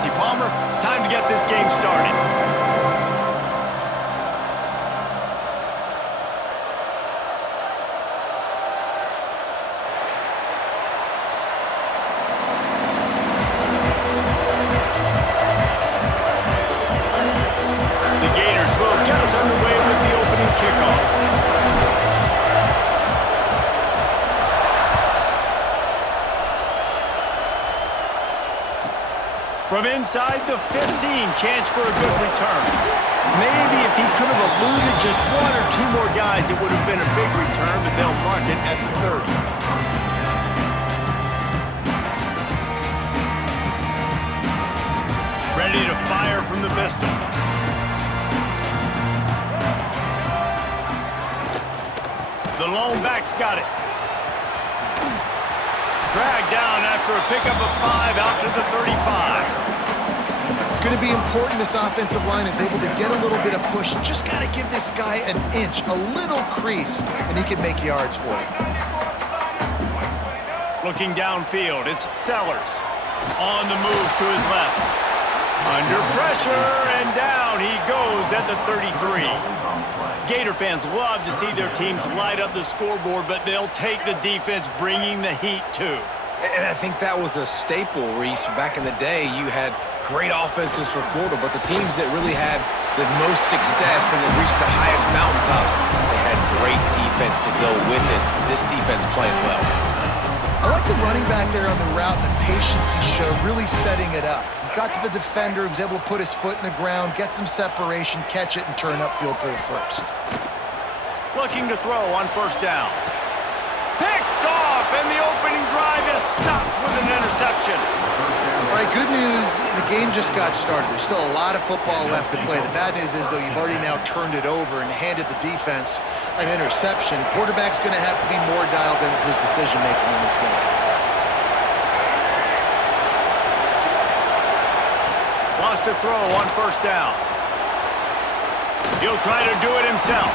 Jesse Palmer. Time to get this game started. The Gators will get us underway with the opening kickoff. From inside the 15, chance for a good return. Maybe if he could have eluded just one or two more guys, it would have been a big return, but they'll mark it at the 30. Ready to fire from the pistol. The lone back's got it. Dragged down after a pickup of 5 out to the 35. It's going to be important this offensive line is able to get a little bit of push. Just got to give this guy an inch, a little crease, and he can make yards for it. Looking downfield, it's Sellers. On the move to his left. Under pressure, and down he goes at the 33. Gator fans love to see their teams light up the scoreboard, but they'll take the defense bringing the heat too. And I think that was a staple, Reese. Back in the day, you had great offenses for Florida, but the teams that really had the most success and that reached the highest mountaintops, they had great defense to go with it. This defense playing well. I like the running back there on the route and the patience he showed, really setting it up. He got to the defender, he was able to put his foot in the ground, get some separation, catch it, and turn upfield for the first. Looking to throw on first down. Picked off, and the opening drive is stopped with an interception. All right, good news, the game just got started. There's still a lot of football left to play. The bad news is, though, you've already now turned it over and handed the defense an interception. Quarterback's going to have to be more dialed in with his decision-making in this game. Lost a throw on first down. He'll try to do it himself.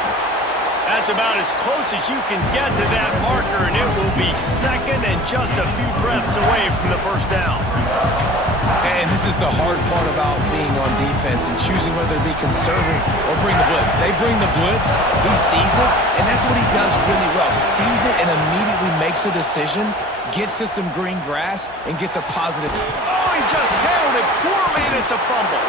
That's about as close as you can get to that marker, and it will be second and just a few breaths away from the first down. And this is the hard part about being on defense and choosing whether to be conservative or bring the blitz. They bring the blitz, he sees it, and that's what he does really well. Sees it and immediately makes a decision, gets to some green grass, and gets a positive. Oh, he just handled it poorly, and it's a fumble.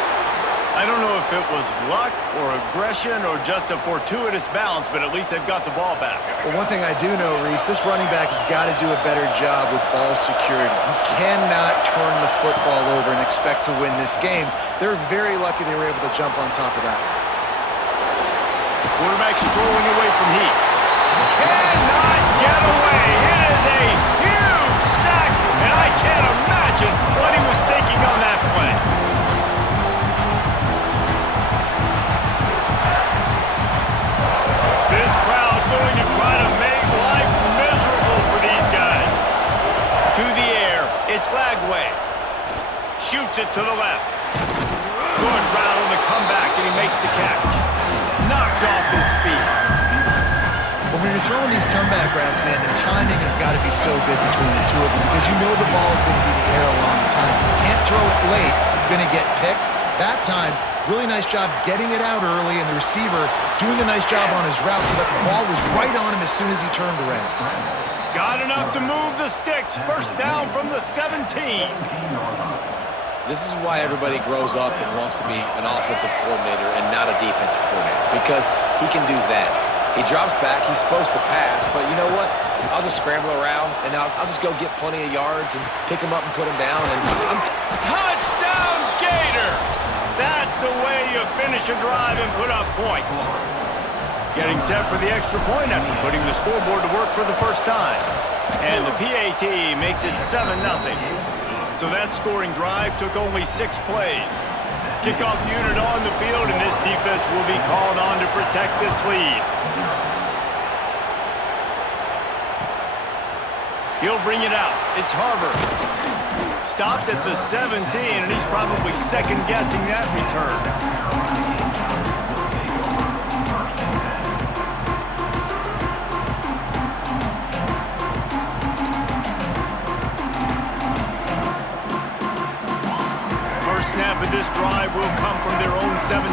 I don't know if it was luck or aggression or just a fortuitous balance, but at least they've got the ball back. Well, one thing I do know, Reese, this running back has got to do a better job with ball security. You cannot turn the football over and expect to win this game. They're very lucky they were able to jump on top of that. The quarterback strolling away from heat. Cannot get away. It is a huge sack, and I can't imagine what he was thinking on that play. This crowd going to try to make life miserable for these guys. To the air, it's Lagway. Shoots it to the left. Good route on the comeback, and he makes the catch. Knocked off his feet. Well, when you're throwing these comeback routes, man, the timing has got to be so good between the two of them because you know the ball is going to be in the air a long time. You can't throw it late. It's going to get picked. That time, really nice job getting it out early, and the receiver doing a nice job on his route so that the ball was right on him as soon as he turned around. Got enough to move the sticks. First down from the 17. This is why everybody grows up and wants to be an offensive coordinator and not a defensive coordinator, because he can do that. He drops back, he's supposed to pass, but you know what? I'll just scramble around, and I'll just go get plenty of yards and pick him up and put him down. And Touchdown, Gators! That's the way you finish a drive and put up points. Getting set for the extra point after putting the scoreboard to work for the first time. And the PAT makes it 7-0. So that scoring drive took only 6 plays. Kickoff unit on the field, and this defense will be called on to protect this lead. He'll bring it out. It's Harbor. Stopped at the 17, and he's probably second-guessing that return. first snap of this drive will come from their own 17.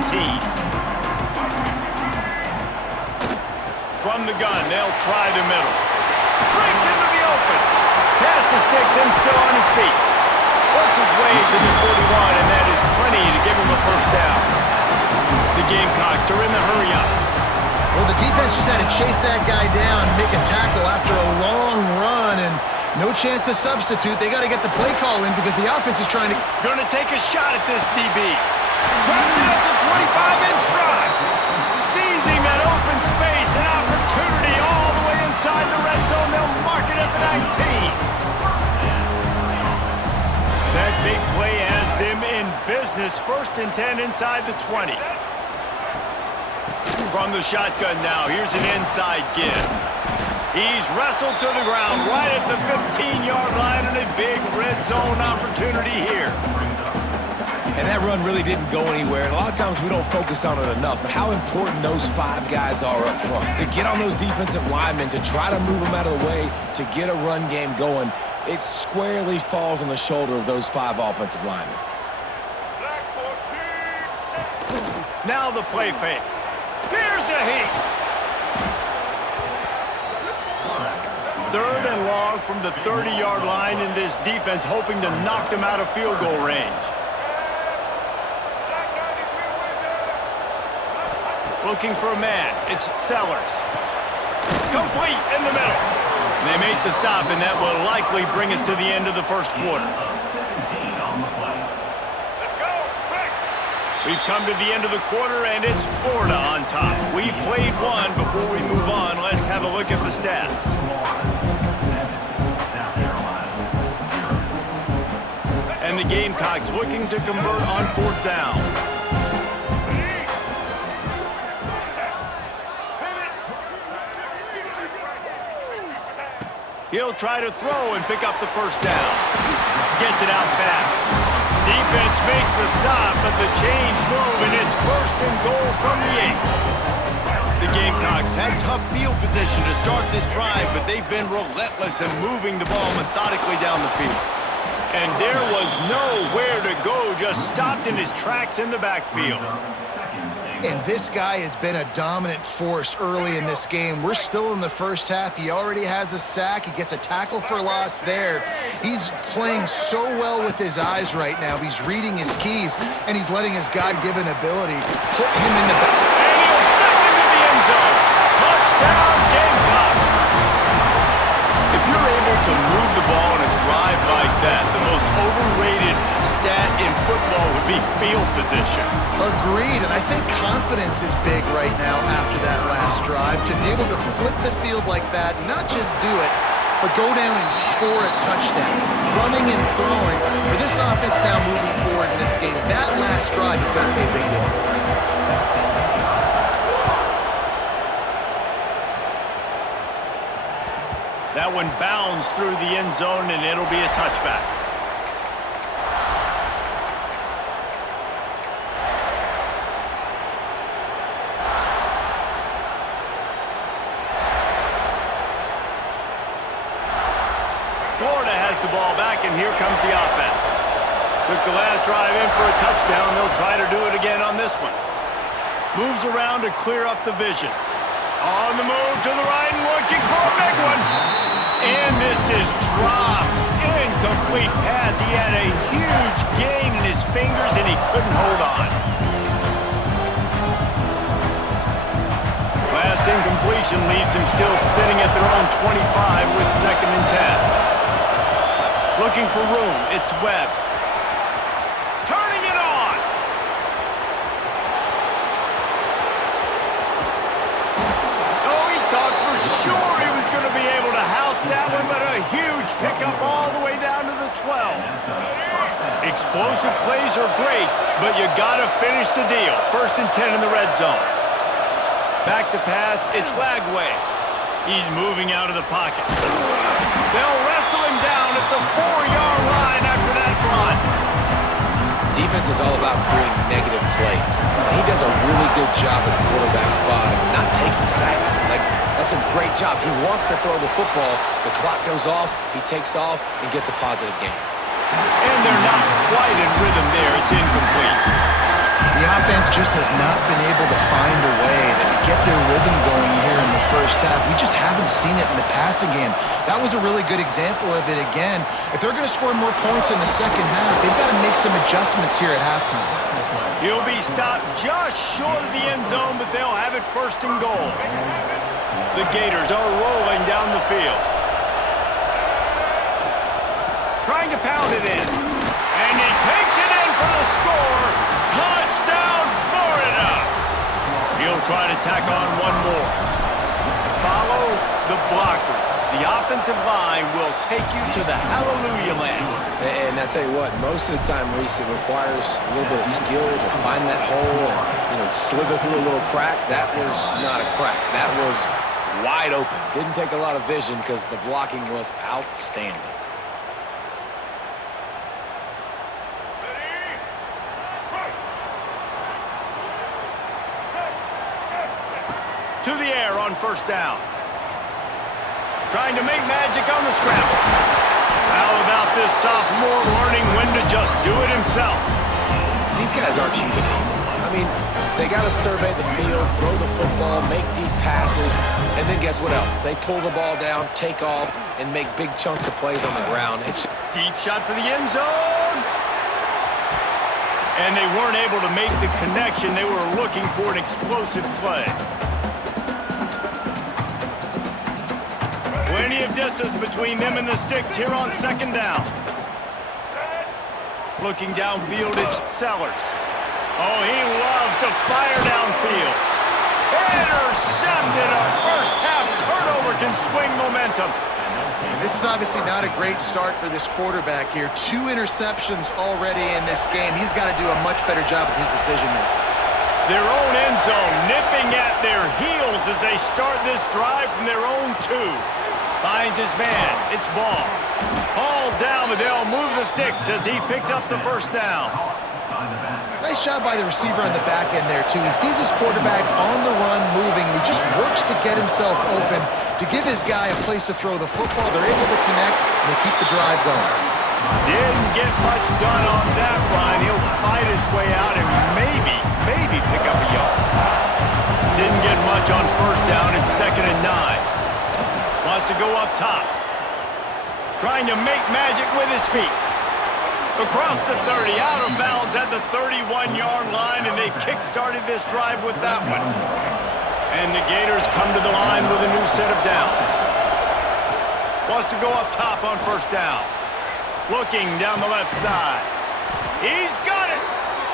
From the gun, they'll try the middle. Breaks into the open. Pass the sticks and still on his feet. Works his way to the 41, and that is plenty to give him a first down. The Gamecocks are in the hurry-up. Well, the defense just had to chase that guy down, make a tackle after a long run, and no chance to substitute. They got to get the play call in because the offense is trying to... Gonna take a shot at this DB. Grabs it at the 25-inch stride. Seizing that open space, an opportunity all the way inside the red zone. They'll mark it at the 19. That big play has them in business. 1st and 10 inside the 20. From the shotgun now, here's an inside give. He's wrestled to the ground right at the 15-yard line, and a big red zone opportunity here. And that run really didn't go anywhere. And a lot of times we don't focus on it enough, but how important those 5 guys are up front. To get on those defensive linemen, to try to move them out of the way, to get a run game going, it squarely falls on the shoulder of those 5 offensive linemen. Now the play fake. There's a heat. 3rd and long from the 30-yard line, in this defense hoping to knock them out of field goal range. Looking for a man. It's Sellers. Complete in the middle. They make the stop, and that will likely bring us to the end of the first quarter. We've come to the end of the quarter, and it's Florida on top. We've played one. Before we move on, let's have a look at the stats. And the Gamecocks looking to convert on 4th down. He'll try to throw and pick up the first down. Gets it out fast. Defense makes a stop, but the chains move, and it's 1st and goal from the 8. The Gamecocks had tough field position to start this drive, but they've been relentless in moving the ball methodically down the field. And there was nowhere to go, just stopped in his tracks in the backfield. And this guy has been a dominant force early in this game. We're still in the first half. He already has a sack. He gets a tackle for loss there. He's playing so well with his eyes right now. He's reading his keys, and he's letting his God-given ability put him in the back. And he'll step into the end zone. Touchdown, Gamecocks. If you're able to move the ball in a drive like that, the most overrated stat in football would be field position. Agreed, and I think confidence is big right now after that last drive. To be able to flip the field like that, not just do it, but go down and score a touchdown. Running and throwing. For this offense now moving forward in this game, that last drive is going to pay big dividends. That one bounds through the end zone, and it'll be a touchback. Florida has the ball back, and here comes the offense. Took the last drive in for a touchdown. They'll try to do it again on this one. Moves around to clear up the vision. On the move to the right and looking for a big one. And this is dropped. Incomplete pass. He had a huge gain in his fingers, and he couldn't hold on. Last incompletion leaves him still sitting at their own 25 with 2nd and 10. Looking for room. It's Webb. Turning it on. Oh, he thought for sure he was going to be able to house that one, but a huge pickup all the way down to the 12. Explosive plays are great, but you got to finish the deal. 1st and 10 in the red zone. Back to pass. It's Lagway. He's moving out of the pocket. They'll wrestle him down at the 4-yard line after that run. Defense is all about creating negative plays. And he does a really good job at the quarterback spot of not taking sacks. That's a great job. He wants to throw the football. The clock goes off. He takes off and gets a positive gain. And they're not quite in rhythm there. It's incomplete. The offense just has not been able to find a way to get their rhythm going here in the first half. We just haven't seen it in the passing game. That was a really good example of it again. If they're going to score more points in the second half, they've got to make some adjustments here at halftime. He'll be stopped just short of the end zone, but they'll have it first and goal. The Gators are rolling down the field. Trying to pound it in. And he takes it in for the score. Touchdown, Florida! He'll try to tack on one more. Follow the blockers. The offensive line will take you to the hallelujah land. And I tell you what, most of the time, Reese, it requires a little bit of skill to find that hole and, slither through a little crack. That was not a crack. That was wide open. Didn't take a lot of vision because the blocking was outstanding. To the air on first down. Trying to make magic on the scramble. How about this sophomore learning when to just do it himself? These guys aren't human anymore. I mean, they got to survey the field, throw the football, make deep passes, and then guess what else? They pull the ball down, take off, and make big chunks of plays on the ground. It's deep shot for the end zone. And they weren't able to make the connection. They were looking for an explosive play. Plenty of distance between them and the sticks here on second down. Looking downfield, it's Sellers. Oh, he loves to fire downfield. Intercepted. A first half turnover can swing momentum. And this is obviously not a great start for this quarterback here. 2 interceptions already in this game. He's got to do a much better job with his decision-making. Their own end zone nipping at their heels as they start this drive from their own 2. Finds his man. It's Ball. Ball down, but they'll move the sticks as he picks up the first down. Nice job by the receiver on the back end there, too. He sees his quarterback on the run moving, and he just works to get himself open to give his guy a place to throw the football. They're able to connect, and they keep the drive going. Didn't get much done on that run. He'll fight his way out and maybe pick up a yard. Didn't get much on first down. It's 2nd and 9. Wants to go up top. Trying to make magic with his feet. Across the 30, out of bounds at the 31-yard line, and they kick-started this drive with that one. And the Gators come to the line with a new set of downs. Wants to go up top on first down. Looking down the left side. He's got it!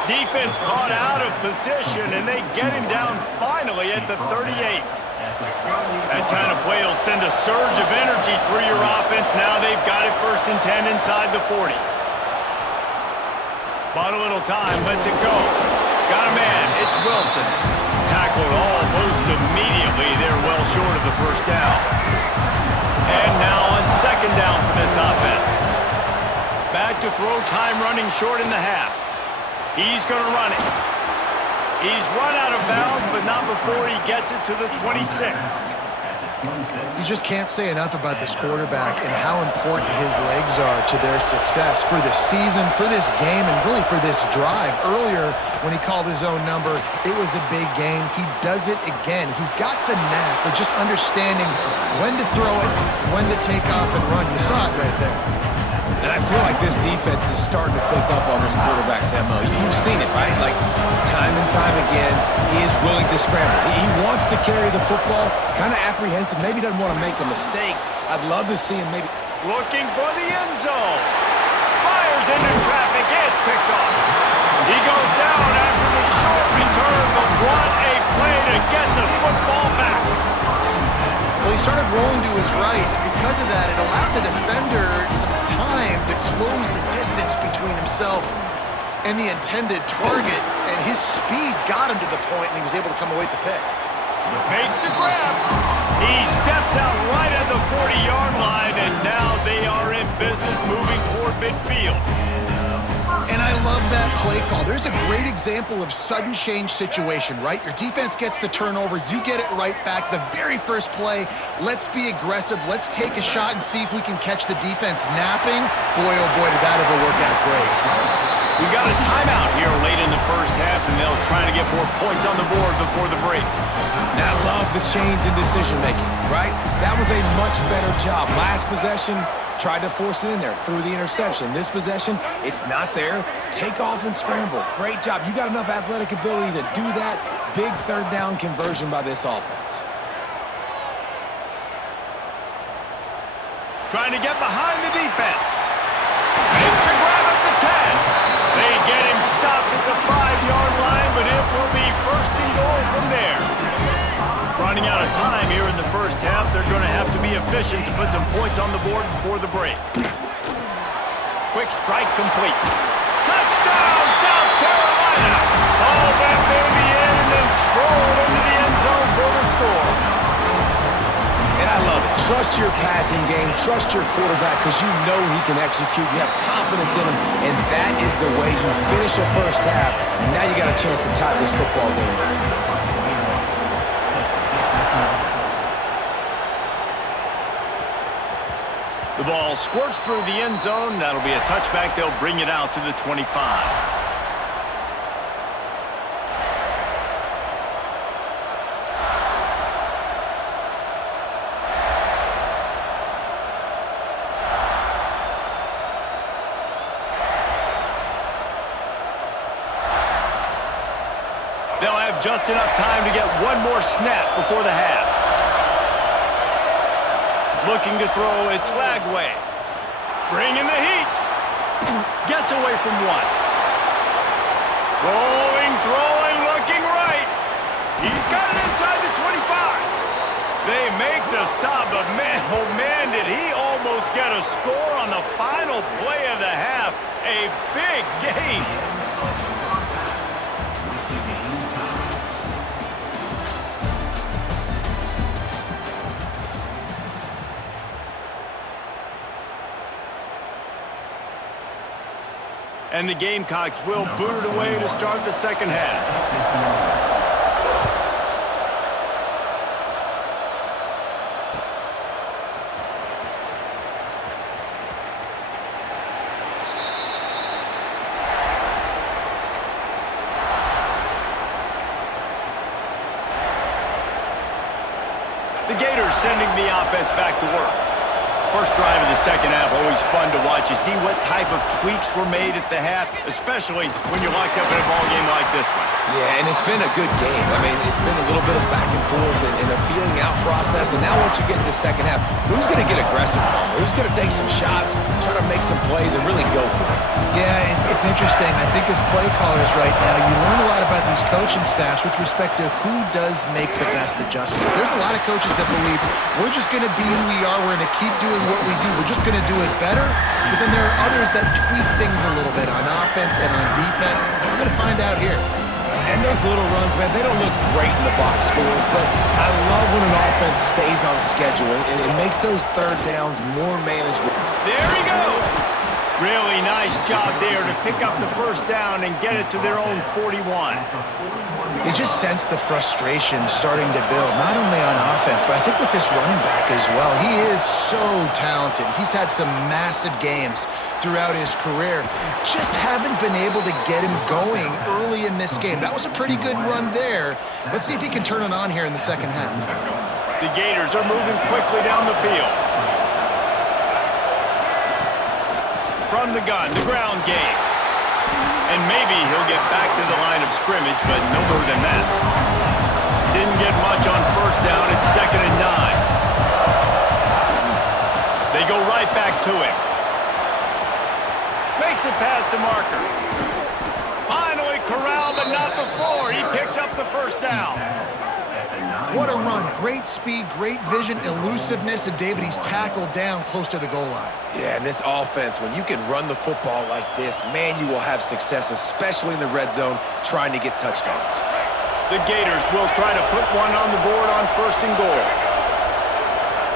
Defense caught out of position, and they get him down finally at the 38. That kind of play will send a surge of energy through your offense. Now they've got it 1st and 10 inside the 40. Bought a little time, lets it go. Got a man, it's Wilson. Tackled almost immediately. They're well short of the first down. And now on second down for this offense. Back to throw, time running short in the half. He's going to run it. He's run out of bounds, but not before he gets it to the 26. You just can't say enough about this quarterback and how important his legs are to their success for this season, for this game, and really for this drive. Earlier, when he called his own number, it was a big gain. He does it again. He's got the knack of just understanding when to throw it, when to take off and run. You saw it right there. And I feel like this defense is starting to pick up on this quarterback's MO. You've seen it, right? Like, time and time again, he is willing to scramble. He wants to carry the football, kind of apprehensive, maybe doesn't want to make a mistake. I'd love to see him maybe... Looking for the end zone. Fires into traffic. It's picked off. He goes down after the short return, but what a play to get the football back. Well, he started rolling to his right, and because of that, it allowed the defender some time to close the distance between himself and the intended target, and his speed got him to the point, and he was able to come away with the pick. Makes the grab. He steps out right at the 40-yard line, and now they are in business moving toward midfield. And I love that play call. There's a great example of sudden change situation, right? Your defense gets the turnover, you get it right back. The very first play, let's be aggressive. Let's take a shot and see if we can catch the defense napping. Boy, oh boy, did that ever work out great. We got a timeout here late in the first half, and they'll try to get more points on the board before the break. Now, I love the change in decision-making, right? That was a much better job. Last possession, tried to force it in there through the interception. This possession, it's not there. Take off and scramble. Great job. You got enough athletic ability to do that. Big third down conversion by this offense. Trying to get behind the defense. Makes the grab at the 10. They get him stopped at the 5-yard line, but it will be first and goal from there. Running out of time here in the first half, they're going to have to be efficient to put some points on the board before the break. Quick strike complete. Touchdown, South Carolina! All that baby in and then strolled into the end zone for the score. And I love it. Trust your passing game. Trust your quarterback because you know he can execute. You have confidence in him, and that is the way you finish a first half. And now you got a chance to tie this football game. The ball squirts through the end zone. That'll be a touchback. They'll bring it out to the 25. They'll have just enough time to get one more snap before the half. Looking to throw, it's Lagway. Bringing the heat. Gets away from one. Rolling, throwing, looking right. He's got it inside the 25. They make the stop, but man, oh man, did he almost get a score on the final play of the half. A big game. And the Gamecocks will boot it away to start the second half. The Gators sending the offense back to work. First drive of the second half, always fun to watch. You see what type of tweaks were made at the half, especially when you're locked up in a ball game like this one. Yeah, and it's been a good game. I mean, it's been a little bit of back and forth and a feeling out process. And now once you get in the second half, who's going to get aggressive, Palmer? Who's going to take some shots, try to make some plays, and really go for it? Yeah, it's interesting. I think as play callers right now, you learn a lot about these coaching staffs with respect to who does make the best adjustments. There's a lot of coaches that believe we're just going to be who we are. We're going to keep doing what we do. We're just going to do it better. But then there are others that tweak things a little bit on offense and on defense. We're going to find out here. And those little runs, man, they don't look great in the box score, but I love when an offense stays on schedule. It makes those third downs more manageable. There he goes. Really nice job there to pick up the first down and get it to their own 41. You just sense the frustration starting to build, not only on offense, but I think with this running back as well. He is so talented. He's had some massive games throughout his career. Just haven't been able to get him going early in this game. That was a pretty good run there. Let's see if he can turn it on here in the second half. The Gators are moving quickly down the field. From the gun, the ground game. And maybe he'll get back to the line of scrimmage, but no more than that. Didn't get much on first down. It's 2nd and 9. They go right back to him. Makes it past the marker. Finally corralled, but not before. He picks up the first down. What a run. Great speed, great vision, elusiveness, and David, he's tackled down close to the goal line. Yeah, and this offense, when you can run the football like this, man, you will have success, especially in the red zone, trying to get touchdowns. The Gators will try to put one on the board on 1st and goal.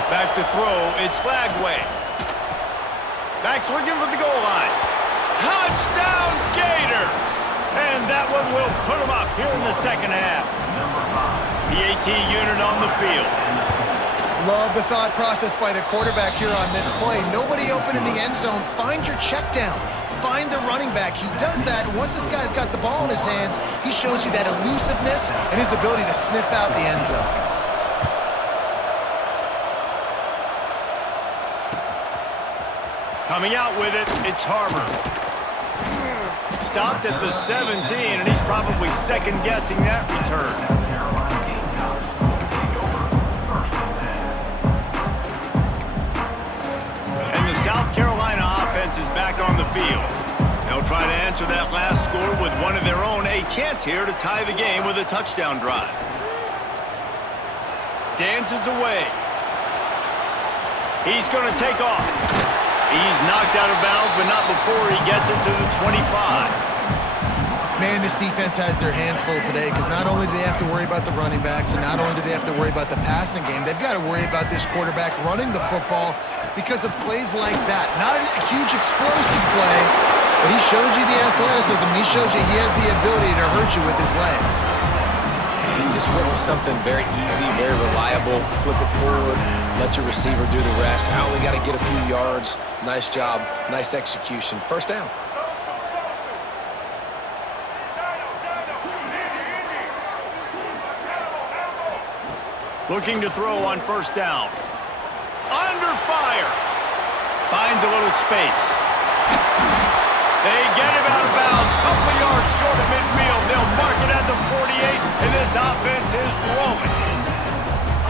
Back to throw, it's Lagway. Back's looking for the goal line. Touchdown, Gators! one will put them up here in the second half. PAT unit on the field. Love the thought process by the quarterback here on this play. Nobody open in the end zone. Find your check down. Find the running back. He does that. Once this guy's got the ball in his hands, he shows you that elusiveness and his ability to sniff out the end zone. Coming out with it, it's Harbor. Stopped at the 17, and he's probably second-guessing that return. And the South Carolina offense is back on the field. They'll try to answer that last score with one of their own. A chance here to tie the game with a touchdown drive. Dances away. He's going to take off. He's knocked out of bounds, but not before he gets it to the 25. Man, this defense has their hands full today because not only do they have to worry about the running backs and not only do they have to worry about the passing game, they've got to worry about this quarterback running the football because of plays like that. Not a huge explosive play, but he showed you the athleticism. He showed you he has the ability to hurt you with his legs. He just went with something very easy, very reliable. Flip it forward, let your receiver do the rest. I only got to get a few yards. Nice job, nice execution. First down. Looking to throw on first down. Under fire. Finds a little space. They get him out of bounds. Couple of yards short of midfield. They'll mark it at the 48, and this offense is rolling.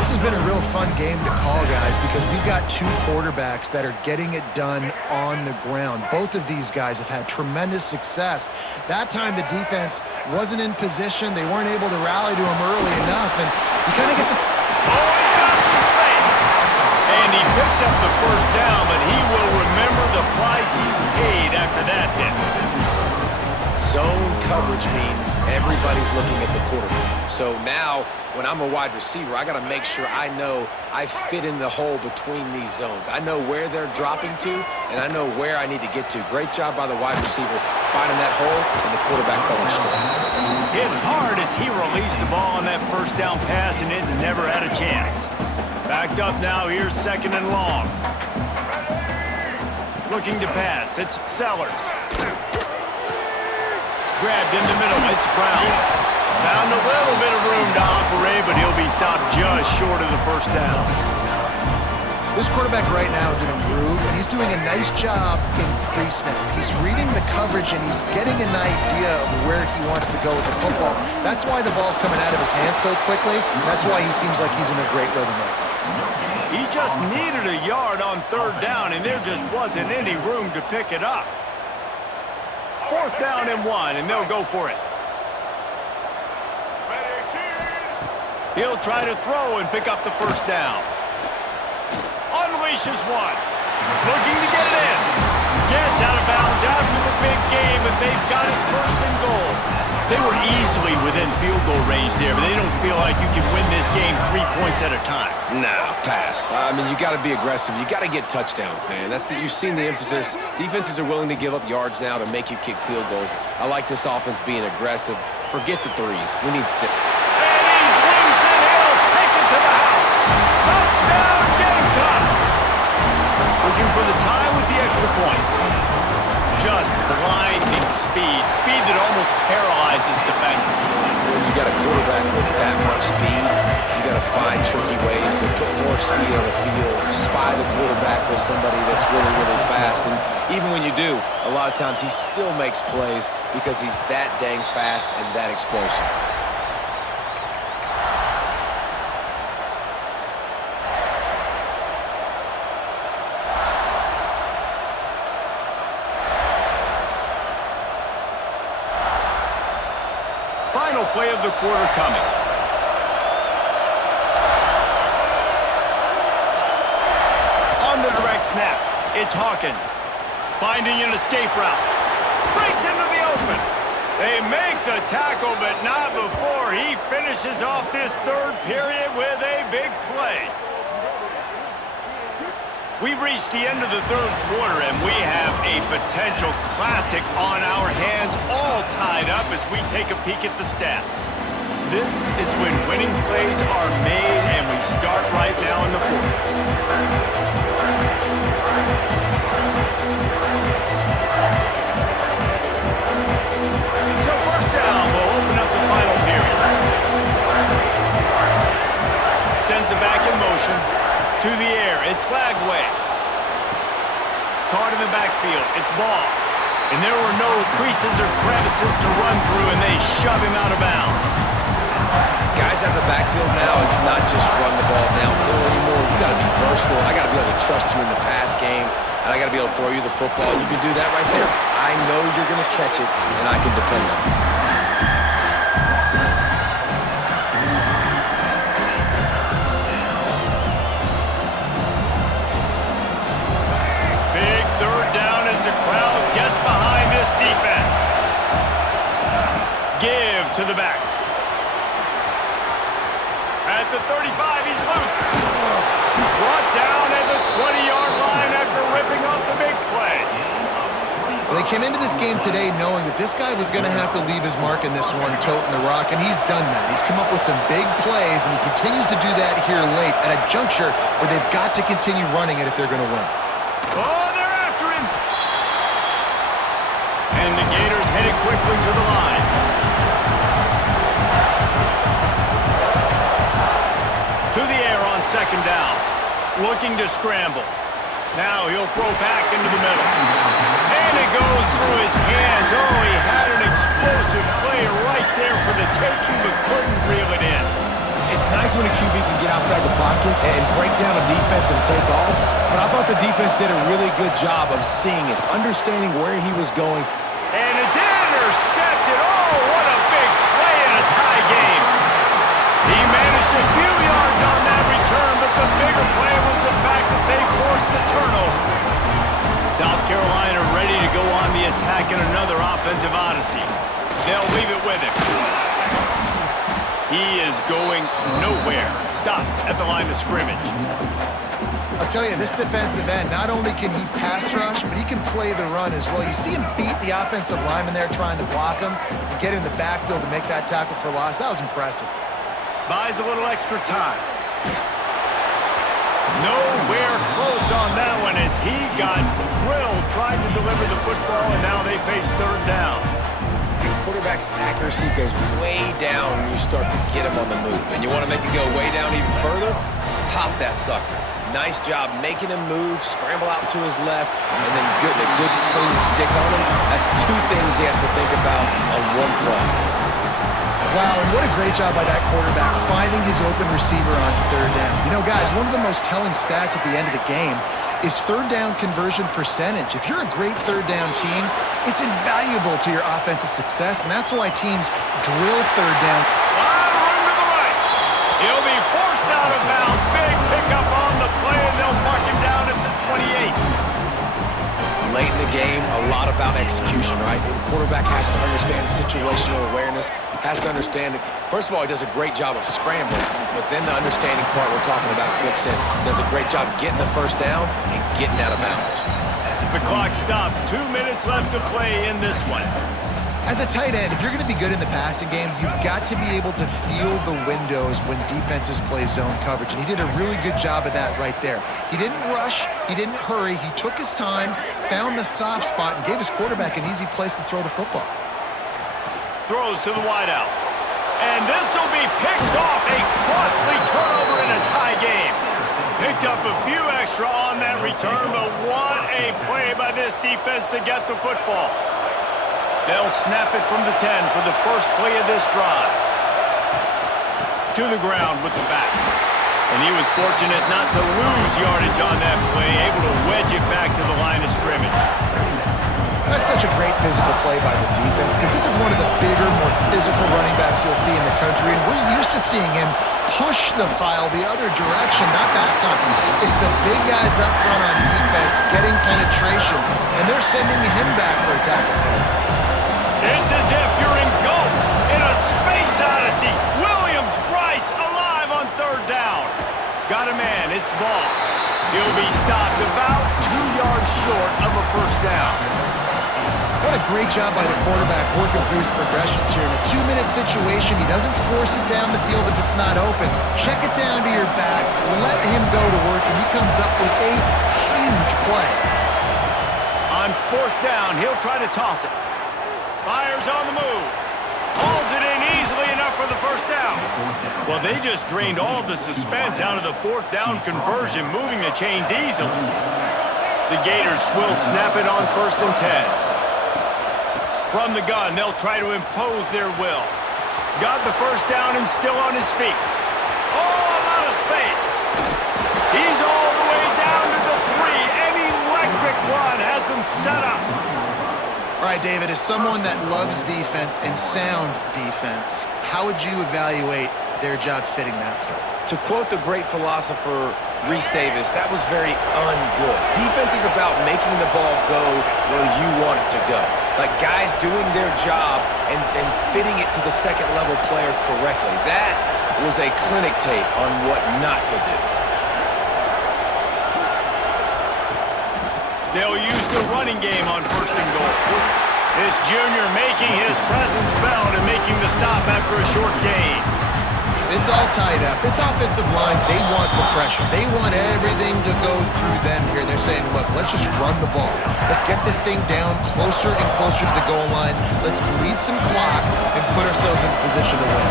This has been a real fun game to call, guys, because we've got two quarterbacks that are getting it done on the ground. Both of these guys have had tremendous success. That time the defense wasn't in position. They weren't able to rally to him early enough, and you kind of get the... Oh, he's got some space. And he picks up the first down, but he will remember the price he paid after that hit. Zone coverage means everybody's looking at the quarterback. So now, when I'm a wide receiver, I got to make sure I know I fit in the hole between these zones. I know where they're dropping to, and I know where I need to get to. Great job by the wide receiver finding that hole, and the quarterback going straight. Hit hard as he released the ball on that first down pass, and it never had a chance. Backed up now, here's second and long. Looking to pass, it's Sellers. Grabbed in the middle, it's Brown. Found a little bit of room to operate, but he'll be stopped just short of the first down. This quarterback right now is in a groove, and he's doing a nice job in pre-snap. He's reading the coverage, and he's getting an idea of where he wants to go with the football. That's why the ball's coming out of his hands so quickly. That's why he seems like he's in a great rhythm right now. He just needed a yard on third down, and there just wasn't any room to pick it up. Fourth down and 1, and they'll go for it. He'll try to throw and pick up the first down. Unleashes one. Looking to get it in. Gets out of bounds after the big game, but they've got it first and goal. They were easily within field goal range there, but they don't feel like you can win this game 3 points at a time. Nah, pass. I mean, you got to be aggressive. You got to get touchdowns, man. You've seen the emphasis. Defenses are willing to give up yards now to make you kick field goals. I like this offense being aggressive. Forget the threes. We need 6. And he's loose, and he'll take it to the house. Touchdown, Gamecocks! Looking for the tie with the extra point. Just blinding speed. Speed that almost paralyzes defenders. When you got a quarterback with that much speed, you got to find tricky ways to put more speed on the field, spy the quarterback with somebody that's really, really fast. And even when you do, a lot of times he still makes plays because he's that dang fast and that explosive. Final play of the quarter coming. On the direct snap, it's Hawkins. Finding an escape route. Breaks into the open. They make the tackle, but not before he finishes off this third period with a big play. We've reached the end of the third quarter, and we have a potential classic on our hands, all tied up up as we take a peek at the stats. This is when winning plays are made, and we start right now in the fourth. So first down will open up the final period. Sends it back in motion. To the air, it's Lagway. Caught in the backfield, it's Ball. And there were no creases or crevices to run through, and they shove him out of bounds. Guys out of the backfield now, it's not just run the ball downhill anymore. You got to be versatile. I got to be able to trust you in the pass game, and I got to be able to throw you the football. You can do that right there. I know you're going to catch it, and I can depend on it. Big third down as the crowd gets behind this defense. Give to the back. At the 35, he's loose. Brought down at the 20-yard line after ripping off the big play. Well, they came into this game today knowing that this guy was going to have to leave his mark in this one, toting the rock, and he's done that. He's come up with some big plays, and he continues to do that here late at a juncture where they've got to continue running it if they're going to win. Oh, they're after him. And the Gators headed quickly to the line. To the air on second down. Looking to scramble. Now he'll throw back into the middle. And it goes through his hands. Oh, he had an explosive play right there for the taking, but couldn't reel it in. It's nice when a QB can get outside the pocket and break down a defense and take off, but I thought the defense did a really good job of seeing it, understanding where he was going. And it's intercepted. Oh, what a big play in a tie game. He managed a few yards on that return, but the bigger play was the fact that they forced the turnover. South Carolina ready to go on the attack in another offensive odyssey. They'll leave it with him. He is going nowhere. Stop at the line of scrimmage. I'll tell you, this defensive end, not only can he pass rush, but he can play the run as well. You see him beat the offensive lineman there trying to block him and get in the backfield to make that tackle for loss. That was impressive. Buys a little extra time. Nowhere close on that one as he got drilled trying to deliver the football, and now they face third down. The quarterback's accuracy goes way down when you start to get him on the move. And you want to make it go way down even further? Pop that sucker. Nice job making him move, scramble out to his left, and then getting a good clean stick on him. That's two things he has to think about on one play. Wow, and what a great job by that quarterback finding his open receiver on third down. You know, guys, one of the most telling stats at the end of the game is third down conversion percentage. If you're a great third down team, it's invaluable to your offensive success, and that's why teams drill third down. A lot of room to the right. He'll be forced out of bounds. Big pickup on the play, and they'll mark him down at the 28. Late in the game, a lot about execution, right? The quarterback has to understand situational awareness, has to understand it. First of all, he does a great job of scrambling, but then the understanding part we're talking about clicks in. Does a great job getting the first down and getting out of bounds. The clock stopped. 2 minutes left to play in this one. As a tight end, if you're going to be good in the passing game, you've got to be able to feel the windows when defenses play zone coverage, and he did a really good job of that right there. He didn't rush, he didn't hurry, he took his time, found the soft spot, and gave his quarterback an easy place to throw the football. Throws to the wideout. And this will be picked off. A costly turnover in a tie game. Picked up a few extra on that return, but what a play by this defense to get the football. They'll snap it from the 10 for the first play of this drive. To the ground with the back. And he was fortunate not to lose yardage on that play, able to wedge it back to the line of scrimmage. That's such a great physical play by the defense because this is one of the bigger, more physical running backs you'll see in the country, and we're used to seeing him push the pile the other direction, not that time. It's the big guys up front on defense getting penetration, and they're sending him back for a tackle for that. It's as if you're engulfed in a space odyssey. Williams-Brice alive on third down. Got a man, it's Ball. He'll be stopped about 2 yards short of a first down. What thought a great job by the quarterback working through his progressions here. In a 2-minute situation, he doesn't force it down the field if it's not open. Check it down to your back, let him go to work, and he comes up with a huge play. On 4th down, he'll try to toss it. Fires on the move. Hauls it in easily enough for the first down. Well, they just drained all of the suspense out of the 4th down conversion, moving the chains easily. The Gators will snap it on 1st and 10. From the gun, they'll try to impose their will. Got the first down and still on his feet. Oh, a lot of space. He's all the way down to the 3. An electric run has him set up. All right, David, as someone that loves defense and sound defense, how would you evaluate their job fitting that play? To quote the great philosopher Reese Davis, that was very un-good. Defense is about making the ball go where you want it to go. Like guys doing their job and fitting it to the second-level player correctly. That was a clinic tape on what not to do. They'll use the running game on 1st and goal. This junior making his presence felt and making the stop after a short gain. It's all tied up. This offensive line, they want the pressure. They want everything to go through them here. They're saying, look, let's just run the ball. Let's get this thing down closer and closer to the goal line. Let's bleed some clock and put ourselves in position to win.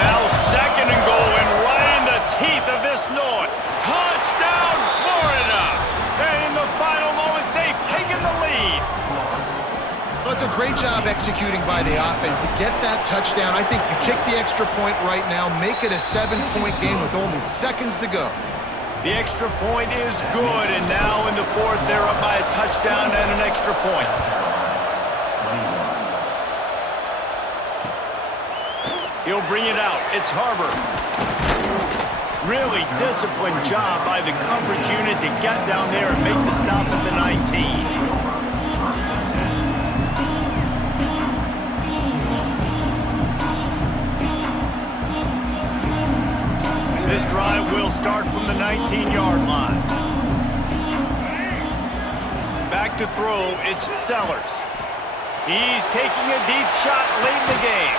Now 2nd and goal, and right in the teeth of this North. Touchdown, Florida! And in the final moments, they've taken the lead. Well, it's a great job executing by the offense to get that touchdown. I think you kick the extra point right now, make it a 7-point game with only seconds to go. The extra point is good, and now in the 4th, they're up by a touchdown and an extra point. He'll bring it out. It's Harbor. Really disciplined job by the coverage unit to get down there and make the stop at the 19. This drive will start from the 19-yard line. Back to throw, it's Sellers. He's taking a deep shot late in the game.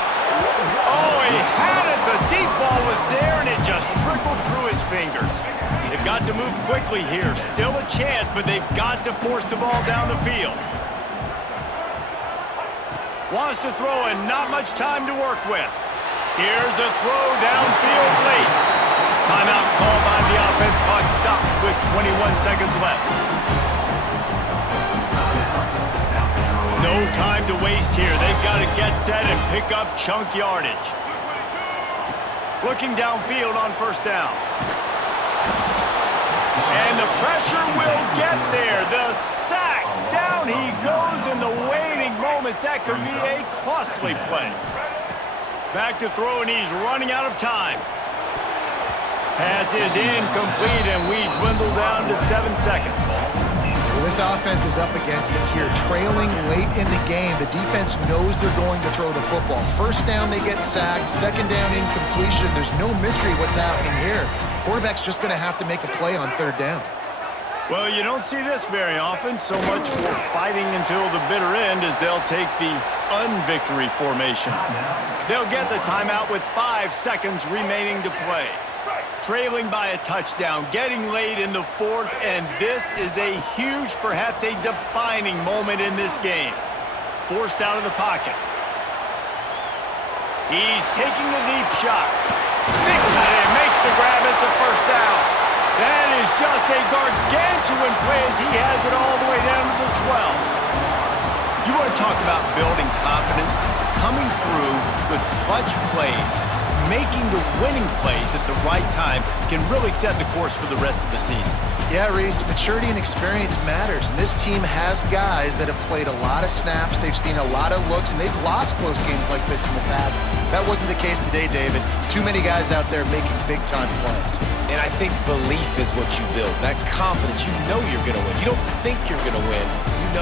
Oh, he had it. The deep ball was there, and it just trickled through his fingers. They've got to move quickly here. Still a chance, but they've got to force the ball down the field. Wants to throw, and not much time to work with. Here's a throw downfield late. Timeout called by the offense. Clock stopped with 21 seconds left. No time to waste here. They've got to get set and pick up chunk yardage. Looking downfield on 1st down. And the pressure will get there. The sack. Down he goes in the waning moments. That could be a costly play. Back to throw, and he's running out of time. Pass is incomplete, and we dwindle down to 7 seconds. Well, this offense is up against it here. Trailing late in the game, the defense knows they're going to throw the football. 1st down, they get sacked. 2nd down, incompletion. There's no mystery what's happening here. Quarterback's just going to have to make a play on 3rd down. Well, you don't see this very often. So much for fighting until the bitter end as they'll take the unvictory formation. They'll get the timeout with 5 seconds remaining to play. Trailing by a touchdown, getting late in the 4th, and this is a huge, perhaps a defining moment in this game. Forced out of the pocket. He's taking the deep shot. Big tight end makes the grab. It's a 1st down. That is just a gargantuan play as he has it all the way down to the 12. You want to talk about building confidence? Coming through with clutch plays, making the winning plays at the right time can really set the course for the rest of the season. Yeah, Reese, maturity and experience matters. And this team has guys that have played a lot of snaps. They've seen a lot of looks, and they've lost close games like this in the past. That wasn't the case today, David. Too many guys out there making big-time plays. And I think belief is what you build. That confidence, you know you're going to win. You don't think you're going to win.